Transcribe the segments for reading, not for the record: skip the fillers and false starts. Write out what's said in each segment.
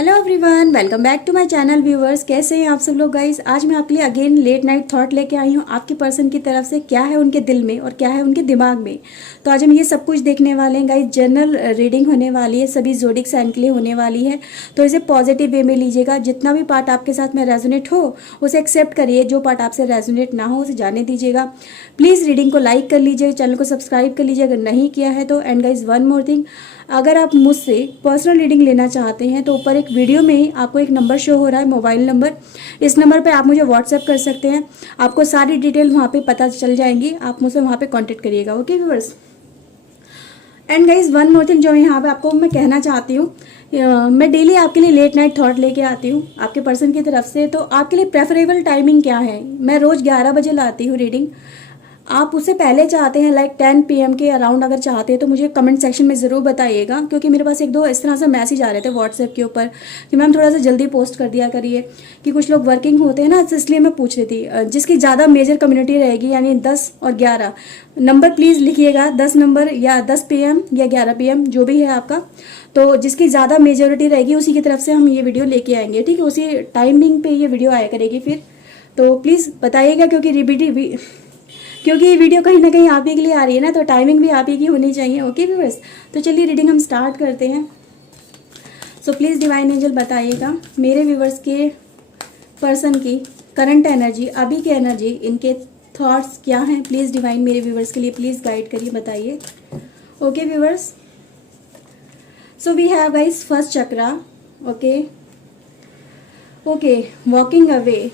Hello everyone, welcome back to my channel viewers. कैसे हैं आप सब लोग गाइस। आज मैं आपके लिए अगेन लेट नाइट थॉट लेके आई हूँ आपकी पर्सन की तरफ से, क्या है उनके दिल में और क्या है उनके दिमाग में। तो आज हम ये सब कुछ देखने वाले हैं गाइस। जनरल रीडिंग होने वाली है, सभी ज़ोडिक साइन के लिए होने वाली है। तो इसे पॉजिटिव वे में लीजिएगा। जितना भी पार्ट आपके साथ में रेजोनेट हो उसे एक्सेप्ट करिए, जो पार्ट आपसे रेजोनेट ना हो उसे जाने दीजिएगा। प्लीज़ रीडिंग को लाइक कर लीजिए, चैनल को सब्सक्राइब कर लीजिए अगर नहीं किया है तो। And guys one more thing, अगर आप मुझसे पर्सनल रीडिंग लेना चाहते हैं तो ऊपर एक वीडियो में ही आपको एक नंबर शो हो रहा है, मोबाइल नंबर। इस नंबर पे आप मुझे व्हाट्सएप कर सकते हैं, आपको सारी डिटेल वहाँ पे पता चल जाएंगी। आप मुझसे वहाँ पे कांटेक्ट करिएगा। Okay viewers. And guys one more thing जो यहाँ पे आपको मैं कहना चाहती हूँ, मैं डेली आपके लिए लेट नाइट थॉट लेके आती हूँ आपके पर्सन की तरफ से। तो आपके लिए प्रेफरेबल टाइमिंग क्या है? मैं रोज़ 11 बजे लाती हूँ रीडिंग। आप उससे पहले चाहते हैं लाइक 10 PM के अराउंड अगर चाहते हैं तो मुझे कमेंट सेक्शन में ज़रूर बताइएगा, क्योंकि मेरे पास एक दो इस तरह से मैसेज आ रहे थे व्हाट्सएप के ऊपर कि मैम थोड़ा सा जल्दी पोस्ट कर दिया करिए, कि कुछ लोग वर्किंग होते हैं ना, तो इसलिए मैं पूछ रही थी। जिसकी ज़्यादा मेजर कम्युनिटी रहेगी यानी 10 और 11 नंबर प्लीज़ लिखिएगा। 10 नंबर या 10 PM या 11 PM जो भी है आपका, तो जिसकी ज़्यादा मेजोरिटी रहेगी उसी की तरफ से हम ये वीडियो लेके आएंगे। ठीक है, उसी टाइमिंग पे ये वीडियो आया करेगी फिर। तो प्लीज़ बताइएगा, क्योंकि ये वीडियो कहीं ना कहीं आप ही के लिए आ रही है ना, तो टाइमिंग भी आप ही की होनी चाहिए। ओके व्यूअर्स, तो चलिए रीडिंग हम स्टार्ट करते हैं। सो प्लीज़ डिवाइन एंजल बताइएगा मेरे व्यूअर्स के पर्सन की करंट एनर्जी, अभी की एनर्जी, इनके थॉट्स क्या हैं। प्लीज़ डिवाइन मेरे व्यूअर्स के लिए प्लीज़ गाइड करिए, बताइए। Okay viewers, so we have guys first chakra. Okay, walking away,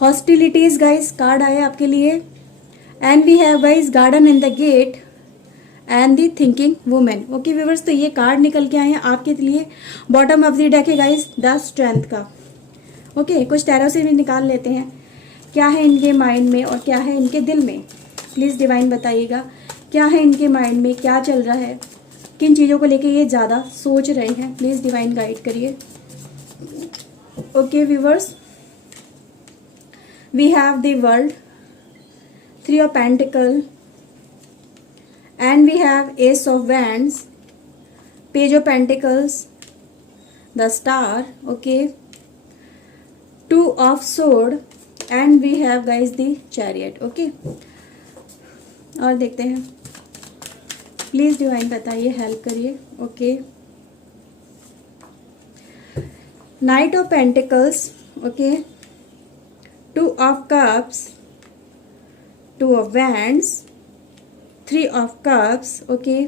hostilities guys card आए आपके लिए। And we have guys garden in the gate and the thinking women. Okay viewers, तो ये कार्ड निकल के आए हैं आपके लिए। बॉटम ऑफ द डेक है गाइस द स्ट्रेंथ का। ओके, कुछ टैरो से भी निकाल लेते हैं क्या है इनके माइंड में और क्या है इनके दिल में। प्लीज़ डिवाइन बताइएगा क्या है इनके माइंड में, क्या चल रहा है, किन चीज़ों को लेके ये ज़्यादा सोच रहे हैं। प्लीज़ डिवाइन गाइड करिए। Okay viewers, we have the world, 3 of Pentacle, and we have Ace of Wands, Page of Pentacles, the Star, okay, 2 of Sword, and we have guys the Chariot. okay, और देखते हैं। Please divine बताइए, help करिए। Okay, night of pentacles, okay, 2 of cups, 2 of wands, 3 of cups, okay,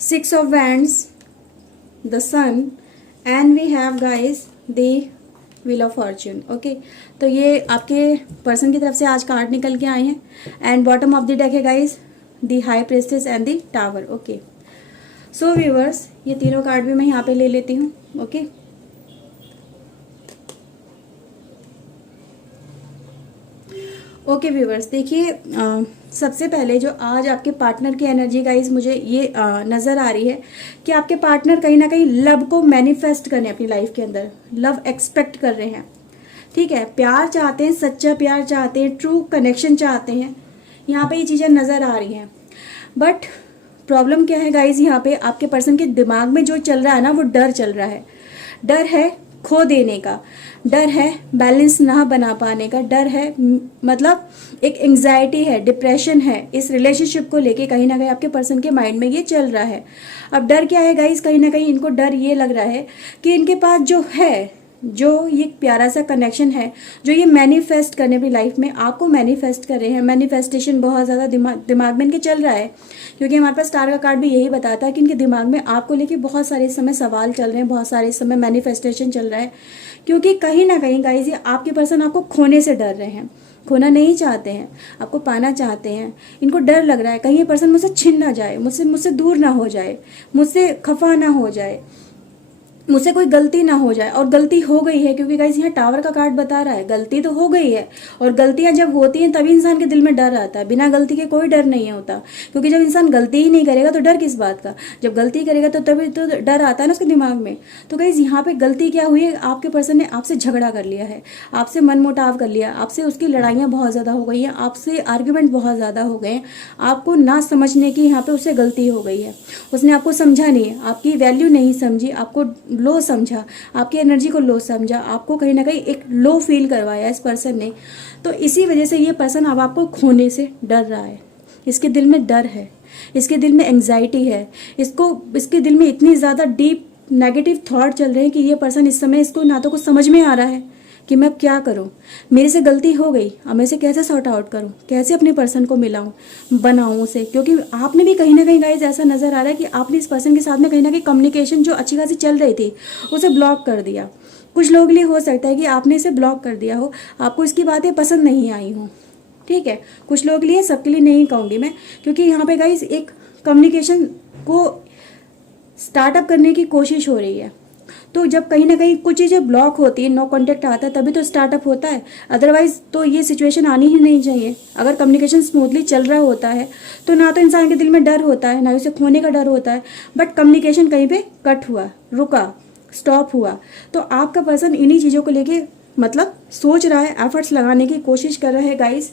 6 of wands, the sun, and we have guys the wheel of fortune. okay, तो ये आपके person की तरफ से आज कार्ड निकल के आए हैं। And bottom of the deck है guys the high priestess and the tower. Okay, so viewers, ये तीनों कार्ड भी मैं यहाँ पे ले लेती हूँ। ओके, ओके व्यूवर्स, देखिए सबसे पहले जो आज आपके पार्टनर की एनर्जी गाइस मुझे ये नज़र आ रही है कि आपके पार्टनर कहीं ना कहीं लव को मैनिफेस्ट करने अपनी लाइफ के अंदर लव एक्सपेक्ट कर रहे हैं। ठीक है, प्यार चाहते हैं, सच्चा प्यार चाहते हैं, ट्रू कनेक्शन चाहते हैं। यहाँ पे ये चीज़ें नज़र आ रही हैं। बट प्रॉब्लम क्या है गाइस, यहाँ पे आपके पर्सन के दिमाग में जो चल रहा है ना, वो डर चल रहा है। डर है खो देने का, डर है बैलेंस ना बना पाने का, डर है मतलब एक एंग्जाइटी है, डिप्रेशन है इस रिलेशनशिप को लेके। कहीं ना कहीं आपके पर्सन के माइंड में ये चल रहा है। अब डर क्या है गाइस, कहीं ना कहीं इनको डर ये लग रहा है कि इनके पास जो है, जो ये प्यारा सा कनेक्शन है, जो ये मैनिफेस्ट करने अपनी लाइफ में आपको मैनिफेस्ट कर रहे हैं। मैनिफेस्टेशन बहुत ज़्यादा दिमाग में इनके चल रहा है, क्योंकि हमारे पास स्टार का कार्ड भी यही बताता है कि इनके दिमाग में आपको लेके बहुत सारे इस समय सवाल चल रहे हैं, बहुत सारे इस समय मैनिफेस्टेशन चल रहा है। क्योंकि कहीं ना कहीं गाइस ये आपके पर्सन आपको खोने से डर रहे हैं। खोना नहीं चाहते हैं, आपको पाना चाहते हैं। इनको डर लग रहा है कहीं ये पर्सन मुझसे छिन ना जाए, मुझसे दूर ना हो जाए, मुझसे खफा ना हो जाए। मुझसे कोई गलती ना हो जाए, और गलती हो गई है, क्योंकि गाइस यहाँ टावर का कार्ड बता रहा है गलती तो हो गई है। और गलतियां जब होती हैं तभी इंसान के दिल में डर आता है, बिना गलती के कोई डर नहीं होता। क्योंकि जब इंसान गलती ही नहीं करेगा तो डर किस बात का, जब गलती करेगा तो तभी तो डर आता है ना उसके दिमाग में। तो गाइस यहाँ पे गलती क्या हुई है, आपके पर्सन ने आपसे झगड़ा कर लिया है, आपसे मनमुटाव कर लिया, आपसे उसकी लड़ाइयाँ बहुत ज़्यादा हो गई हैं, आपसे आर्ग्यूमेंट बहुत ज़्यादा हो गए हैं, आपको ना समझने की यहाँ पे उससे गलती हो गई है। उसने आपको समझा नहीं, आपकी वैल्यू नहीं समझी, आपको लो समझा, आपकी एनर्जी को लो समझा, आपको कहीं ना कहीं एक लो फील करवाया इस पर्सन ने। तो इसी वजह से ये पर्सन अब आपको खोने से डर रहा है, इसके दिल में डर है, इसके दिल में एंग्जाइटी है, इसके दिल में इतनी ज़्यादा डीप नेगेटिव थॉट चल रहे हैं कि ये पर्सन इस समय इसको ना तो कुछ समझ में आ रहा है कि मैं क्या करूं, मेरे से गलती हो गई, अब मैं इसे कैसे सॉर्ट आउट करूं, कैसे अपने पर्सन को मिलाऊं, बनाऊं उसे। क्योंकि आपने भी कहीं ना कहीं गाइस ऐसा नज़र आ रहा है कि आपने इस पर्सन के साथ में कहीं ना कहीं कम्युनिकेशन जो अच्छी खासी चल रही थी उसे ब्लॉक कर दिया। कुछ लोगों के लिए हो सकता है कि आपने इसे ब्लॉक कर दिया हो, आपको इसकी बातें पसंद नहीं आई हों, ठीक है। कुछ लोगों के लिए, सबके लिए नहीं कहूँगी मैं, क्योंकि यहाँ पे गाइस एक कम्युनिकेशन को स्टार्टअप करने की कोशिश हो रही है। तो जब कहीं ना कहीं कुछ चीज़ें ब्लॉक होती है, नो कांटेक्ट आता है, तभी तो स्टार्टअप होता है। अदरवाइज तो ये सिचुएशन आनी ही नहीं चाहिए। अगर कम्युनिकेशन स्मूथली चल रहा होता है तो ना तो इंसान के दिल में डर होता है, ना उसे खोने का डर होता है, बट कम्युनिकेशन कहीं पे कट हुआ, रुका, स्टॉप हुआ। तो आपका पर्सन इन्हीं चीज़ों को लेके मतलब सोच रहा है, एफर्ट्स लगाने की कोशिश कर रहा है गाइस।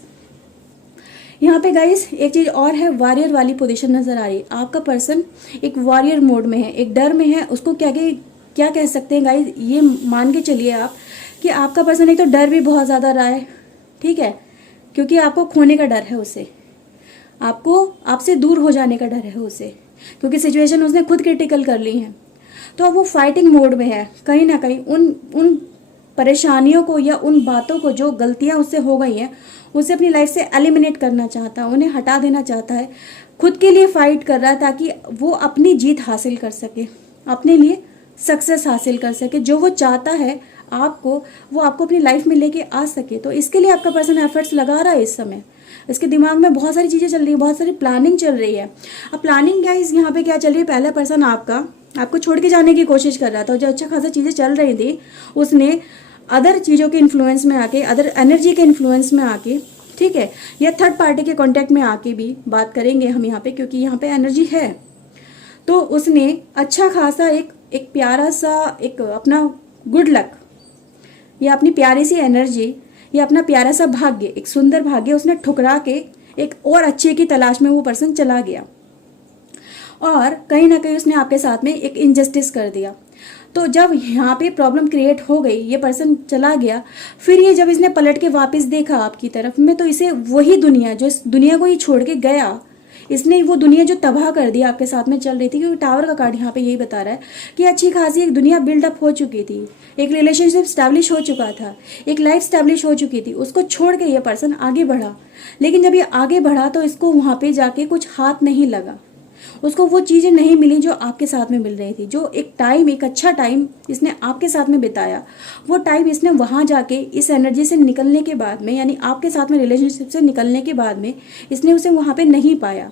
यहाँ पे गाइस एक चीज़ और है, वॉरियर वाली पोजीशन नज़र आ रही है। आपका पर्सन एक वॉरियर मोड में है, एक डर में है। उसको क्या कह सकते हैं गाइस, ये मान के चलिए आप कि आपका पर्सन एक तो डर भी बहुत ज़्यादा रहा है, ठीक है, क्योंकि आपको खोने का डर है उसे, आपको आपसे दूर हो जाने का डर है उसे, क्योंकि सिचुएशन उसने खुद क्रिटिकल कर ली है। तो अब वो फाइटिंग मोड में है, कहीं ना कहीं उन परेशानियों को या उन बातों को, जो गलतियां उससे हो गई हैं, उसे अपनी लाइफ से एलिमिनेट करना चाहता है, उन्हें हटा देना चाहता है। खुद के लिए फाइट कर रहा है ताकि वो अपनी जीत हासिल कर सके, अपने लिए सक्सेस हासिल कर सके, जो वो चाहता है आपको, वो आपको अपनी लाइफ में लेके आ सके। तो इसके लिए आपका पर्सन एफर्ट्स लगा रहा है इस समय। इसके दिमाग में बहुत सारी चीज़ें चल रही है, बहुत सारी प्लानिंग चल रही है। अब प्लानिंग क्या है यहाँ पे, क्या चल रही है, पहला पर्सन आपको छोड़ के जाने की कोशिश कर रहा था, जो अच्छा खासा चीज़ें चल रही थी उसने अदर चीज़ों के इन्फ्लुएंस में आके, अदर एनर्जी के इन्फ्लुएंस में आके, ठीक है, या थर्ड पार्टी के कॉन्टेक्ट में आके भी बात करेंगे हम यहाँ पे, क्योंकि यहाँ पे एनर्जी है। तो उसने अच्छा खासा एक प्यारा सा एक अपना गुड लक या अपनी प्यारी सी एनर्जी या अपना प्यारा सा भाग्य, एक सुंदर भाग्य उसने ठुकरा के एक और अच्छे की तलाश में वो पर्सन चला गया, और कहीं ना कहीं उसने आपके साथ में एक इनजस्टिस कर दिया। तो जब यहाँ पे प्रॉब्लम क्रिएट हो गई, ये पर्सन चला गया, फिर ये जब इसने पलट के वापस देखा आपकी तरफ में, तो इसे वही दुनिया, जो इस दुनिया को ही छोड़ के गया, इसने वो दुनिया जो तबाह कर दी आपके साथ में चल रही थी, क्योंकि टावर का कार्ड यहाँ पे यही बता रहा है कि अच्छी खासी एक दुनिया बिल्डअप हो चुकी थी, एक रिलेशनशिप स्टैब्लिश हो चुका था, एक लाइफ स्टैब्लिश हो चुकी थी, उसको छोड़ के ये पर्सन आगे बढ़ा। लेकिन जब ये आगे बढ़ा तो इसको वहाँ पे जाके कुछ हाथ नहीं लगा, उसको वो चीज़ें नहीं मिली जो आपके साथ में मिल रही थी। जो एक टाइम, एक अच्छा टाइम इसने आपके साथ में बिताया, वो टाइम इसने वहाँ जाके इस एनर्जी से निकलने के बाद में, यानी आपके साथ में रिलेशनशिप से निकलने के बाद में, इसने उसे वहाँ पे नहीं पाया।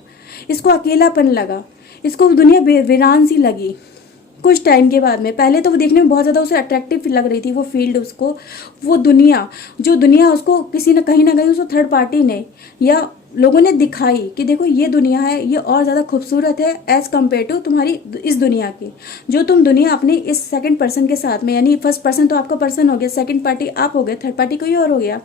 इसको अकेलापन लगा, इसको दुनिया वीरान सी लगी कुछ टाइम के बाद में। पहले तो वो देखने में बहुत ज़्यादा उसे अट्रैक्टिव लग रही थी, वो फील्ड उसको, वो दुनिया, जो दुनिया उसको किसी न कहीं उसको थर्ड पार्टी ने या लोगों ने दिखाई कि देखो ये दुनिया है, ये और ज़्यादा खूबसूरत है एज कम्पेयर टू तुम्हारी इस दुनिया की, जो तुम दुनिया अपने इस सेकंड पर्सन के साथ में, यानी फर्स्ट पर्सन तो आपका पर्सन हो गया, सेकंड पार्टी आप हो गए, थर्ड पार्टी कोई और हो गया।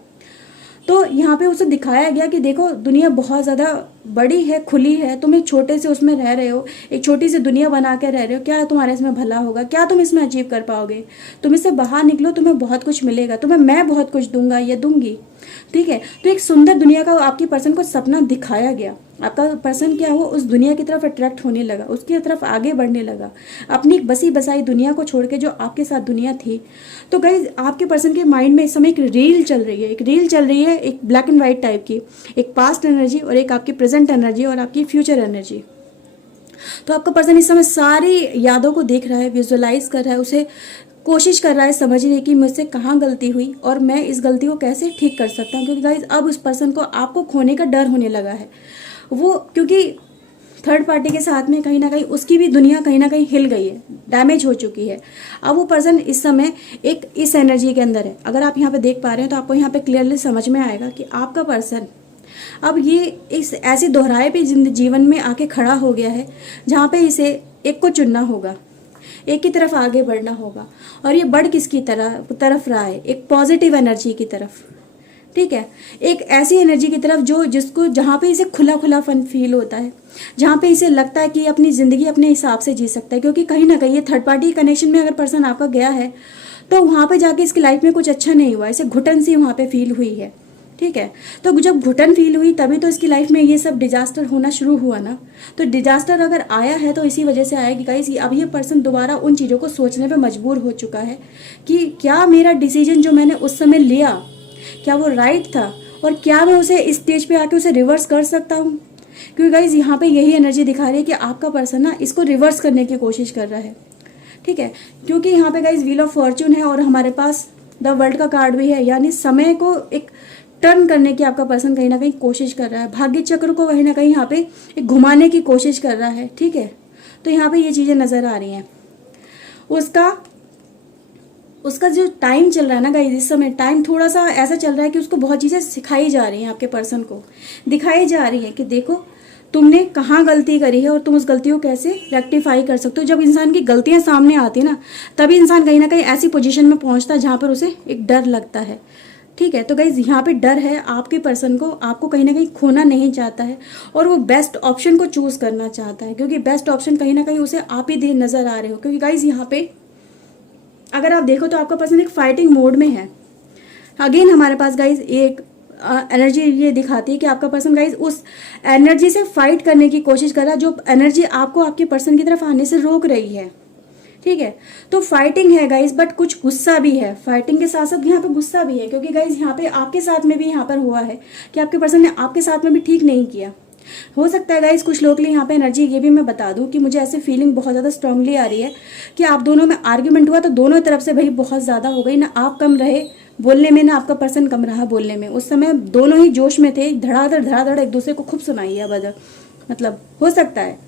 तो यहाँ पे उसे दिखाया गया कि देखो दुनिया बहुत ज़्यादा बड़ी है, खुली है, तुम एक छोटे से उसमें रह रहे हो, एक छोटी सी दुनिया बना के रह रहे हो, क्या तुम्हारे इसमें भला होगा, क्या तुम इसमें अचीव कर पाओगे, तुम इससे बाहर निकलो, तुम्हें बहुत कुछ मिलेगा, तुम्हें मैं बहुत कुछ दूंगा या दूंगी, ठीक है। तो एक सुंदर दुनिया का आपकी पर्सन को सपना दिखाया गया। आपका पर्सन क्या हुआ, उस दुनिया की तरफ अट्रैक्ट होने लगा, उसकी तरफ आगे बढ़ने लगा, अपनी बसी बसाई दुनिया को छोड़ के जो आपके साथ दुनिया थी। तो गाइस आपके पर्सन के माइंड में इस समय एक रील चल रही है, एक ब्लैक एंड व्हाइट टाइप की, एक पास्ट एनर्जी और एक आपकी प्रेजेंट एनर्जी और आपकी फ्यूचर एनर्जी। तो आपका पर्सन इस समय सारी यादों को देख रहा है, विजुअलाइज कर रहा है, उसे कोशिश कर रहा है समझने की मुझसे कहाँ गलती हुई और मैं इस गलती को कैसे ठीक कर सकता हूँ। क्योंकि गाइस अब उस पर्सन को आपको खोने का डर होने लगा है। वो क्योंकि थर्ड पार्टी के साथ में कहीं ना कहीं उसकी भी दुनिया कहीं ना कहीं हिल गई है, डैमेज हो चुकी है। अब वो पर्सन इस समय एक इस एनर्जी के अंदर है। अगर आप यहाँ पे देख पा रहे हैं तो आपको यहाँ पे क्लियरली समझ में आएगा कि आपका पर्सन अब ये इस ऐसे दोहराए पे जीवन में आके खड़ा हो गया है जहाँ पे इसे एक को चुनना होगा, एक की तरफ आगे बढ़ना होगा। और ये बढ़ किसकी तरफ रहा है? एक पॉजिटिव एनर्जी की तरफ, ठीक है, एक ऐसी एनर्जी की तरफ जो जिसको जहाँ पे इसे खुला खुलापन फील होता है, जहाँ पे इसे लगता है कि अपनी ज़िंदगी अपने हिसाब से जी सकता है। क्योंकि कहीं ना कहीं ये थर्ड पार्टी कनेक्शन में अगर पर्सन आपका गया है तो वहाँ पे जाके इसकी लाइफ में कुछ अच्छा नहीं हुआ, इसे घुटन सी वहाँ पे फील हुई है, ठीक है। तो जब घुटन फील हुई तभी तो इसकी लाइफ में ये सब डिजास्टर होना शुरू हुआ ना। तो डिजास्टर अगर आया है तो इसी वजह से आया कि गाइस अब ये पर्सन दोबारा उन चीज़ों को सोचने पे मजबूर हो चुका है कि क्या मेरा डिसीजन जो मैंने उस समय लिया क्या वो राइट था, और क्या मैं उसे इस स्टेज पे आके उसे रिवर्स कर सकता हूँ। क्योंकि गाइस यहाँ पे यही एनर्जी दिखा रही है कि आपका पर्सन ना इसको रिवर्स करने की कोशिश कर रहा है, ठीक है। क्योंकि यहाँ पे गाइस व्हील ऑफ फॉर्च्यून है और हमारे पास द वर्ल्ड का कार्ड भी है, यानी समय को एक टर्न करने की आपका पर्सन कहीं ना कहीं कोशिश कर रहा है, भाग्य चक्र को कहीं ना कहीं यहाँ पे एक घुमाने की कोशिश कर रहा है, ठीक है। तो यहाँ पे ये चीज़ें नज़र आ रही हैं। उसका जो टाइम चल रहा है ना गाइस, इस समय टाइम थोड़ा सा ऐसा चल रहा है कि उसको बहुत चीज़ें सिखाई जा रही हैं, आपके पर्सन को दिखाई जा रही है कि देखो तुमने कहाँ गलती करी है और तुम उस गलती को कैसे रेक्टिफाई कर सकते हो। जब इंसान की गलतियाँ सामने आती है ना तभी इंसान कहीं ना कहीं ऐसी पोजीशन में पहुँचता है जहाँ पर उसे एक डर लगता है, ठीक है। तो गाइज यहाँ पे डर है आपके पर्सन को, आपको कहीं ना कहीं खोना नहीं चाहता है और वो बेस्ट ऑप्शन को चूज करना चाहता है, क्योंकि बेस्ट ऑप्शन कहीं ना कहीं उसे आप ही दे नजर आ रहे हो। क्योंकि गाइज यहाँ पे अगर आप देखो तो आपका पर्सन एक फाइटिंग मोड में है। अगेन हमारे पास गाइज एक एनर्जी ये दिखाती है कि आपका पर्सन गाइज उस एनर्जी से फाइट करने की कोशिश कर रहा है जो एनर्जी आपको आपके पर्सन की तरफ आने से रोक रही है, ठीक है। तो फाइटिंग है गाइज, बट कुछ गुस्सा भी है, फाइटिंग के साथ साथ यहाँ पे गुस्सा भी है। क्योंकि गाइज यहाँ पे आपके साथ में भी यहाँ पर हुआ है कि आपके पर्सन ने आपके साथ में भी ठीक नहीं किया। हो सकता है गाइज कुछ लोग के लिए यहाँ पे एनर्जी ये भी मैं बता दूं कि मुझे ऐसे फीलिंग बहुत ज़्यादा स्ट्रांगली आ रही है कि आप दोनों में आर्ग्यूमेंट हुआ तो दोनों तरफ से भाई बहुत ज़्यादा हो गई ना, आप कम रहे बोलने में ना आपका पर्सन कम रहा बोलने में। उस समय दोनों ही जोश में थे, धड़ाधड़ एक दूसरे को खूब सुनाई है, मतलब हो सकता है,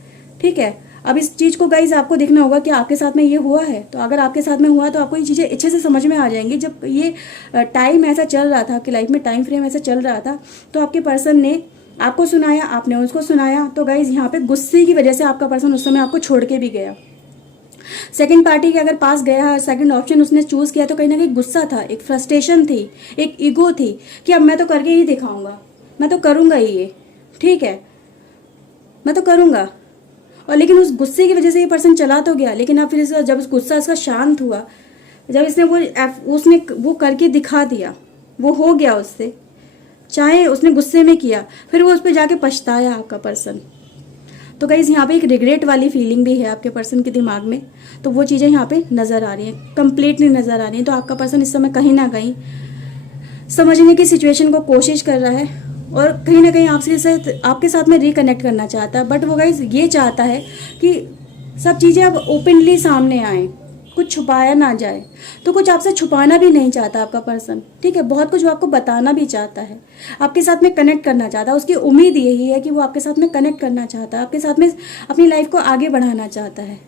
ठीक है। अब इस चीज़ को गाइज आपको देखना होगा कि आपके साथ में ये हुआ है। तो अगर आपके साथ में हुआ तो आपको ये चीज़ें अच्छे से समझ में आ जाएंगी। जब ये टाइम ऐसा चल रहा था आपकी लाइफ में, टाइम फ्रेम ऐसा चल रहा था तो आपके पर्सन ने आपको सुनाया, आपने उसको सुनाया। तो गाइज यहाँ पे गुस्से की वजह से आपका पर्सन उस समय आपको छोड़ के भी गया। सेकंड पार्टी के अगर पास गया, सेकंड ऑप्शन उसने चूज किया तो कहीं ना कहीं गुस्सा था, एक फ्रस्ट्रेशन थी, एक ईगो थी कि अब मैं तो करके ही दिखाऊंगा, मैं तो करूंगा ही ये, ठीक है, मैं तो करूंगा। और लेकिन उस गुस्से की वजह से ये पर्सन चला तो गया, लेकिन अब फिर जब उस गुस्सा इसका शांत हुआ, जब इसने उसने वो करके दिखा दिया, वो हो गया उससे, चाहे उसने गुस्से में किया, फिर वो उस पर जाके पछताया आपका पर्सन। तो गाइस यहाँ पे एक रिग्रेट वाली फीलिंग भी है आपके पर्सन के दिमाग में। तो वो चीज़ें यहाँ पे नज़र आ रही हैं, कंप्लीटली नज़र आ रही हैं। तो आपका पर्सन इस समय कहीं ना कहीं समझने की सिचुएशन को कोशिश कर रहा है और कहीं ना कहीं आपके साथ में रिकनेक्ट करना चाहता है। बट वो गाइस ये चाहता है कि सब चीज़ें अब ओपनली सामने आए, कुछ छुपाया ना जाए। तो कुछ आपसे छुपाना भी नहीं चाहता आपका पर्सन, ठीक है। बहुत कुछ वो आपको बताना भी चाहता है, आपके साथ में कनेक्ट करना चाहता है। उसकी उम्मीद यही है कि वो आपके साथ में कनेक्ट करना चाहता है, आपके साथ में अपनी लाइफ को आगे बढ़ाना चाहता है,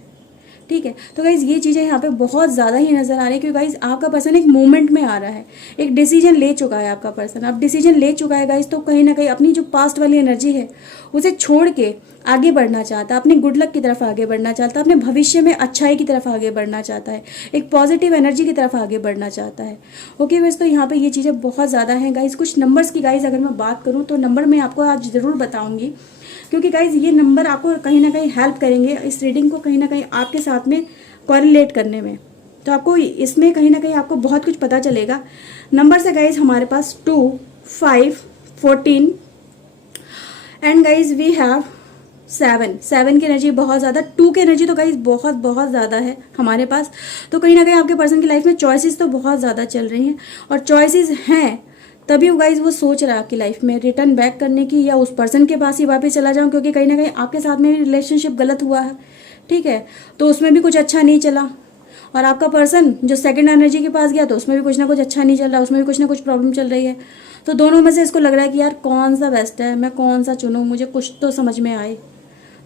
ठीक है। तो गाइज ये चीज़ें यहाँ पे बहुत ज़्यादा ही नज़र आ रही है क्योंकि गाइज आपका पर्सन एक मूवमेंट में आ रहा है, एक डिसीजन ले चुका है आपका पर्सन। अब डिसीजन ले चुका है गाइज, तो कहीं ना कहीं अपनी जो पास्ट वाली एनर्जी है उसे छोड़ के आगे बढ़ना चाहता है, अपनी गुड लक की तरफ आगे बढ़ना चाहता है, अपने भविष्य में अच्छाई की तरफ आगे बढ़ना चाहता है, एक पॉजिटिव एनर्जी की तरफ आगे बढ़ना चाहता है। ओके वैसे तो यहाँ पे ये चीज़ें बहुत ज़्यादा हैं गाइज। कुछ नंबर्स की गाइज अगर मैं बात करूँ तो नंबर मैं आपको आज ज़रूर बताऊँगी, क्योंकि गाइज ये नंबर आपको कहीं ना कहीं हेल्प करेंगे इस रीडिंग को कहीं ना कहीं आपके साथ में कोरिलेट करने में। तो आपको इसमें कहीं ना कहीं आपको बहुत कुछ पता चलेगा। नंबर से गाइज हमारे पास 2, 5, 14 एंड गाइज वी हैव 7 की एनर्जी बहुत ज़्यादा, 2 की एनर्जी तो गाइज बहुत बहुत ज़्यादा है हमारे पास। तो कहीं ना कहीं आपके पर्सन की लाइफ में चॉइसेस तो बहुत ज़्यादा चल रही हैं और चॉइसेस हैं तभी गाइज वो सोच रहा है आपकी लाइफ में रिटर्न बैक करने की या उस पर्सन के पास ही वापस चला जाऊं, क्योंकि कहीं ना कहीं आपके साथ में रिलेशनशिप गलत हुआ है, ठीक है। तो उसमें भी कुछ अच्छा नहीं चला और आपका पर्सन जो सेकंड एनर्जी के पास गया तो उसमें भी कुछ ना कुछ अच्छा नहीं चल रहा, उसमें भी कुछ ना कुछ प्रॉब्लम चल रही है। तो दोनों में से इसको लग रहा है कि यार कौन सा बेस्ट है, मैं कौन सा चुनूँ, मुझे कुछ तो समझ में आए।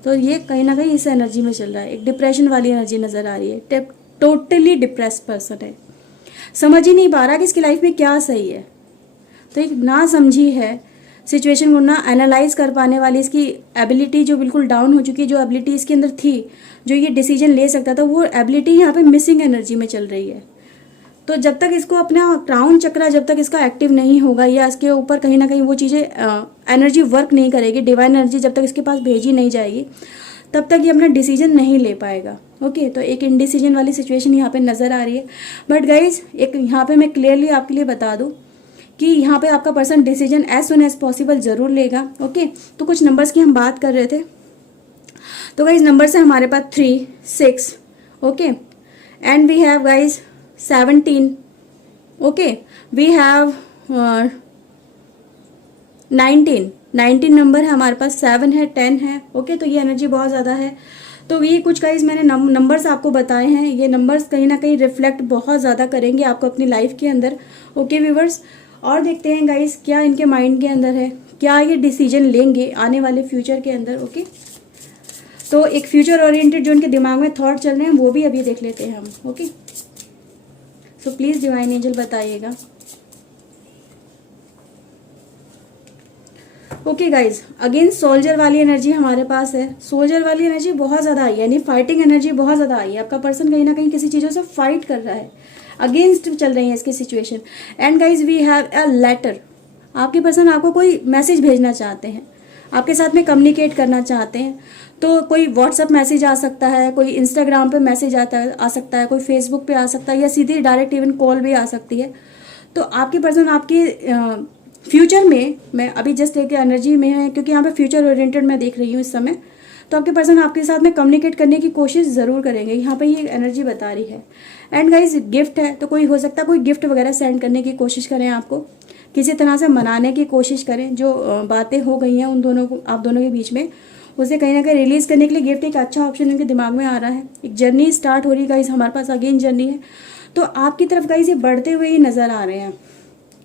तो ये कहीं ना कहीं इस एनर्जी में चल रहा है। एक डिप्रेशन वाली एनर्जी नज़र आ रही है। टोटली डिप्रेस पर्सन है, समझ ही नहीं पा रहा कि इसकी लाइफ में क्या सही है। तो एक ना समझी है, सिचुएशन को ना एनालाइज कर पाने वाली इसकी एबिलिटी जो बिल्कुल डाउन हो चुकी है। जो एबिलिटी इसके अंदर थी, जो ये डिसीजन ले सकता था, वो एबिलिटी यहाँ पे मिसिंग एनर्जी में चल रही है। तो जब तक इसको अपना क्राउन चक्रा जब तक इसका एक्टिव नहीं होगा, या इसके ऊपर कहीं ना कहीं वो चीज़ें एनर्जी वर्क नहीं करेगी, डिवाइन एनर्जी जब तक इसके पास भेजी नहीं जाएगी, तब तक ये अपना डिसीजन नहीं ले पाएगा। ओके, तो एक इनडिसीजन वाली सिचुएशन यहाँ पे नज़र आ रही है। बट गाइज, एक यहाँ पे मैं क्लियरली आपके लिए बता दूँ कि यहाँ पे आपका person decision as soon as possible ज़रूर लेगा। ओके, तो कुछ नंबर्स की हम बात कर रहे थे। तो गाइज नंबर्स है हमारे पास 3, 6, okay, and we have guys 17, okay, we have 19 number है हमारे पास, 7 है, 10 है। ओके, तो ये एनर्जी बहुत ज़्यादा है। तो ये कुछ गाइज मैंने नंबर्स आपको बताए हैं। ये नंबर्स कहीं ना कहीं रिफ्लेक्ट बहुत ज़्यादा करेंगे आपको अपनी लाइफ के अंदर। ओके व्यूवर्स, और देखते हैं गाइज क्या इनके माइंड के अंदर है, क्या ये डिसीजन लेंगे आने वाले फ्यूचर के अंदर। ओके, तो एक फ्यूचर ओरिएंटेड जो इनके दिमाग में थॉट चल रहे हैं वो भी अभी देख लेते हैं हम। Okay, so please divine angel बताइएगा। ओके गाइज, अगेन सोल्जर वाली एनर्जी हमारे पास है। सोल्जर वाली एनर्जी बहुत ज़्यादा आई है, यानी फाइटिंग एनर्जी बहुत ज़्यादा आई है। आपका पर्सन कहीं ना कहीं किसी चीज़ों से फाइट कर रहा है, अगेंस्ट चल रही है इसकी situation. And guys we have a letter. आपके पर्सन आपको कोई मैसेज भेजना चाहते हैं, आपके साथ में कम्युनिकेट करना चाहते हैं। तो कोई व्हाट्सअप मैसेज आ सकता है, कोई इंस्टाग्राम पे मैसेज आ सकता है, कोई फेसबुक पे आ सकता है, या सीधी डायरेक्ट इवन कॉल भी आ सकती है। तो आपके पर्सन आपके फ्यूचर में, मैं अभी जस्ट एक एनर्जी में है क्योंकि यहाँ पे फ्यूचर ओरिएंटेड मैं देख रही हूँ इस समय, तो आपके पर्सन आपके साथ में कम्युनिकेट करने की कोशिश ज़रूर करेंगे, यहाँ पे ये एनर्जी बता रही है। एंड गाइज गिफ्ट है, तो कोई हो सकता है कोई गिफ्ट वगैरह सेंड करने की कोशिश करें, आपको किसी तरह से मनाने की कोशिश करें। जो बातें हो गई हैं उन दोनों को, आप दोनों के बीच में, उसे कहीं ना कहीं रिलीज़ करने के लिए गिफ्ट एक अच्छा ऑप्शन उनके दिमाग में आ रहा है। एक जर्नी स्टार्ट हो रही है गाइज, हमारे पास अगेन जर्नी है। तो आपकी तरफ गाइज ये बढ़ते हुए ही नज़र आ रहे हैं।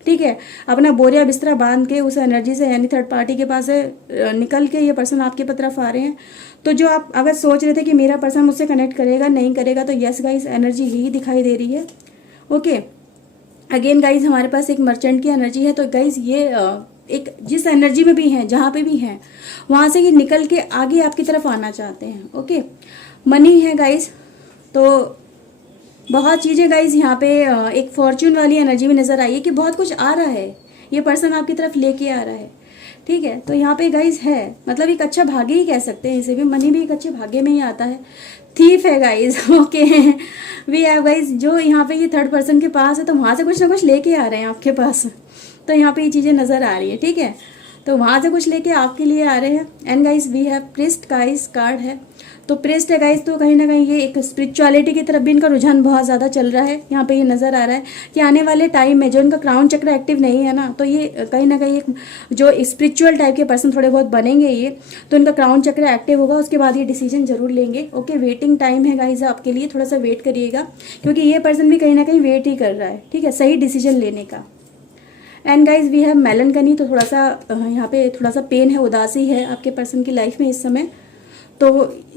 ठीक है, अपना बोरिया बिस्तरा बांध के उस एनर्जी से, यानी थर्ड पार्टी के पास से निकल के ये पर्सन आपकी तरफ आ रहे हैं। तो जो आप अगर सोच रहे थे कि मेरा पर्सन मुझसे कनेक्ट करेगा नहीं करेगा, तो यस गाइज एनर्जी यही दिखाई दे रही है। ओके, अगेन गाइज हमारे पास एक मर्चेंट की एनर्जी है। तो गाइज ये एक जिस एनर्जी में भी हैं, जहाँ पे भी हैं, वहाँ से ये निकल के आगे आपकी तरफ आना चाहते हैं। ओके, मनी है गाइज, तो बहुत चीज़ें गाइज यहाँ पे एक फॉर्च्यून वाली एनर्जी में नज़र आई है कि बहुत कुछ आ रहा है, ये पर्सन आपकी तरफ लेके आ रहा है। ठीक है, तो यहाँ पे गाइज है, मतलब एक अच्छा भाग्य ही कह सकते हैं इसे भी, मनी भी एक अच्छे भाग्य में ही आता है। थीफ है guys. Okay, we have guys, जो यहाँ पे ये थर्ड पर्सन के पास है, तो वहाँ से कुछ ना कुछ लेके आ रहे हैं आपके पास। तो यहाँ पे ये चीज़ें नज़र आ रही है। ठीक है, तो वहाँ से कुछ लेके आपके लिए आ रहे हैं। And guys we have priest guys card है, तो प्रिस्ट है गाइज, तो कहीं ना कहीं ये एक स्पिरिचुअलिटी की तरफ भी इनका रुझान बहुत ज़्यादा चल रहा है। यहाँ पे ये नज़र आ रहा है कि आने वाले टाइम में जो इनका क्राउन चक्र एक्टिव नहीं है ना, तो ये कहीं ना कहीं एक जो स्पिरिचुअल टाइप के पर्सन थोड़े बहुत बनेंगे ये, तो इनका क्राउन चक्र एक्टिव होगा, उसके बाद ये डिसीजन जरूर लेंगे। ओके, वेटिंग टाइम है गाइज आपके लिए, थोड़ा सा वेट करिएगा, क्योंकि ये पर्सन भी कहीं ना कहीं वेट ही कर रहा है। ठीक है, सही डिसीजन लेने का। एंड गाइज वी हैव मेलनकनी, तो थोड़ा सा यहाँ पे थोड़ा सा पेन है, उदासी है आपके पर्सन की लाइफ में इस समय। तो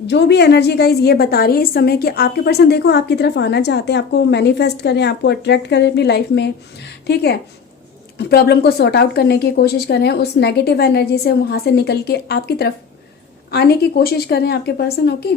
जो भी एनर्जी गाइज ये बता रही है इस समय कि आपके पर्सन देखो आपकी तरफ आना चाहते हैं, आपको मैनिफेस्ट करें, आपको अट्रैक्ट करें अपनी लाइफ में। ठीक है, प्रॉब्लम को सॉर्ट आउट करने की कोशिश करें, उस नेगेटिव एनर्जी से वहाँ से निकल के आपकी तरफ आने की कोशिश करें आपके पर्सन। ओके,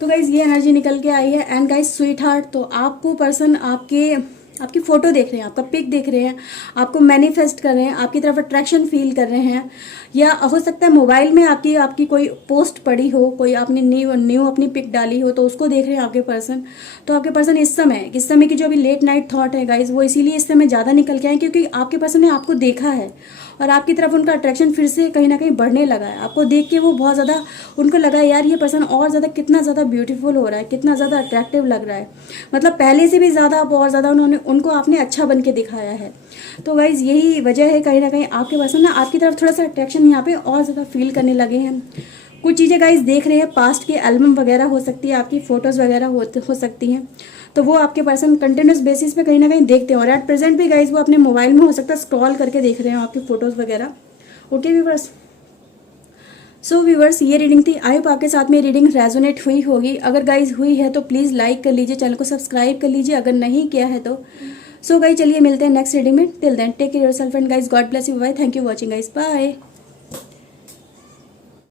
तो गाइज ये एनर्जी निकल के आई है। एंड गाइज स्वीट हार्ट, तो आपको पर्सन आपकी फ़ोटो देख रहे हैं, आपका पिक देख रहे हैं, आपको मैनिफेस्ट कर रहे हैं, आपकी तरफ अट्रैक्शन फील कर रहे हैं, या हो सकता है मोबाइल में आपकी कोई पोस्ट पड़ी हो, कोई आपने न्यू अपनी पिक डाली हो, तो उसको देख रहे हैं आपके पर्सन। तो आपके पर्सन इस समय की जो अभी लेट नाइट थॉट है गाइज, वो इसीलिए इस समय ज़्यादा निकल के आए क्योंकि आपके पर्सन ने आपको देखा है और आपकी तरफ उनका अट्रैक्शन फिर से कहीं ना कहीं बढ़ने लगा है। आपको देख के वो बहुत ज़्यादा उनको लगा यार ये पर्सन और ज़्यादा कितना ज़्यादा ब्यूटीफुल हो रहा है, कितना ज़्यादा अट्रैक्टिव लग रहा है, मतलब पहले से भी ज़्यादा और ज़्यादा उनको आपने अच्छा बन के दिखाया है। तो गाइज यही वजह है कहीं ना कहीं आपके पर्सन ना आपकी तरफ थोड़ा सा अट्रैक्शन यहाँ पे और ज़्यादा फील करने लगे हैं। कुछ चीज़ें गाइज देख रहे हैं, पास्ट के एल्बम वगैरह हो सकती है, आपकी फ़ोटोज़ वगैरह हो सकती हैं, तो वो आपके पर्सन कंटिन्यूस बेसिस पे कहीं ना कहीं देखते हैं। और एट प्रेजेंट भी गाइज वो अपने मोबाइल में हो सकता है स्क्रॉल करके देख रहे हैं आपकी फ़ोटोज़ वगैरह। ओके व्यूअर्स, सो व्यूवर्स, ये रीडिंग थी। आई होप आपके साथ में रीडिंग रेजोनेट हुई होगी। अगर गाइज हुई है तो प्लीज़ लाइक कर लीजिए, चैनल को सब्सक्राइब कर लीजिए अगर नहीं किया है तो। सो गाइज चलिए मिलते हैं नेक्स्ट रीडिंग में। Till then take care yourself and guys God bless you. Bye. Thank you watching guys. Bye.